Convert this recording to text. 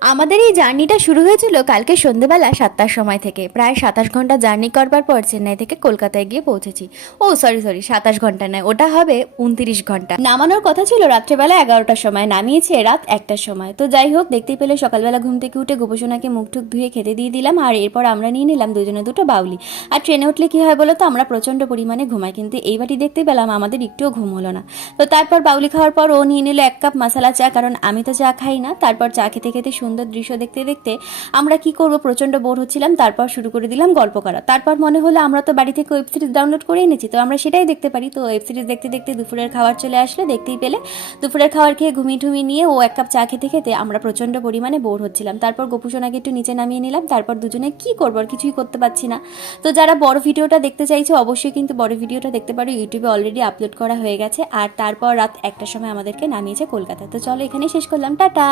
আমাদের এই জার্নিটা শুরু হয়েছিল কালকে সন্ধেবেলা 7টার সময় থেকে। প্রায় 27 ঘন্টা জার্নি করবার পর চেন্নাই থেকে কলকাতায় গিয়ে পৌঁছেছি। ও সরি সরি, 27 ঘন্টা নয়, ওটা হবে 29 ঘন্টা। নামানোর কথা ছিল রাত্রেবেলা 11টার সময়, নামিয়েছে রাত 1টার সময়। তো যাই হোক, দেখতেই পেলে সকালবেলা ঘুম থেকে উঠে গোপসোনাকে মুখ টুক ধুয়ে খেতে দিয়ে দিলাম, আর এরপর আমরা নিয়ে নিলাম দুজনে দুটো বাউলি। আর ট্রেনে উঠলে কি হয় বলো তো, আমরা প্রচণ্ড পরিমাণে ঘুমাই, কিন্তু এই বাটি দেখতে পেলাম আমাদের একটুও ঘুম হলো না। তো তারপর বাউলি খাওয়ার পর ও নিয়ে নিল 1 কাপ মশালা চা, কারণ আমি তো চা খাই না। তারপর চা খেতে খেতে সুন্দর দৃশ্য দেখতে দেখতে আমরা কি করব, প্রচণ্ড বোর হচ্ছিলাম। তারপর শুরু করে দিলাম গল্প করা। তারপর মনে হলো আমরা তো বাড়ি থেকে ওয়েব সিরিজ ডাউনলোড করে এনেছি, তো আমরা সেটাই দেখতে পারি। তো ওয়েব সিরিজ দেখতে দেখতে দুপুরের খাবার চলে আসলে, দেখতেই পেলে দুপুরের খাবার খেয়ে ঘুমিয়ে ঠুমিয়ে নিয়ে ও 1 কাপ চা খেতে খেতে আমরা প্রচণ্ড পরিমাণে বোর হচ্ছিলাম। তারপর গোপুসোনাকে একটু নিচে নামিয়ে নিলাম। তারপর দুজনে কি করবো, আর কিছুই করতে পারছি না। তো যারা বড় ভিডিওটা দেখতে চাইছে অবশ্যই কিন্তু বড় ভিডিওটা দেখতে পারো, ইউটিউবে অলরেডি আপলোড করা হয়ে গেছে। আর তারপর রাত 1টার সময় আমাদেরকে নামিয়েছে কলকাতা। তো চলো এখানেই শেষ করলাম, টাটা।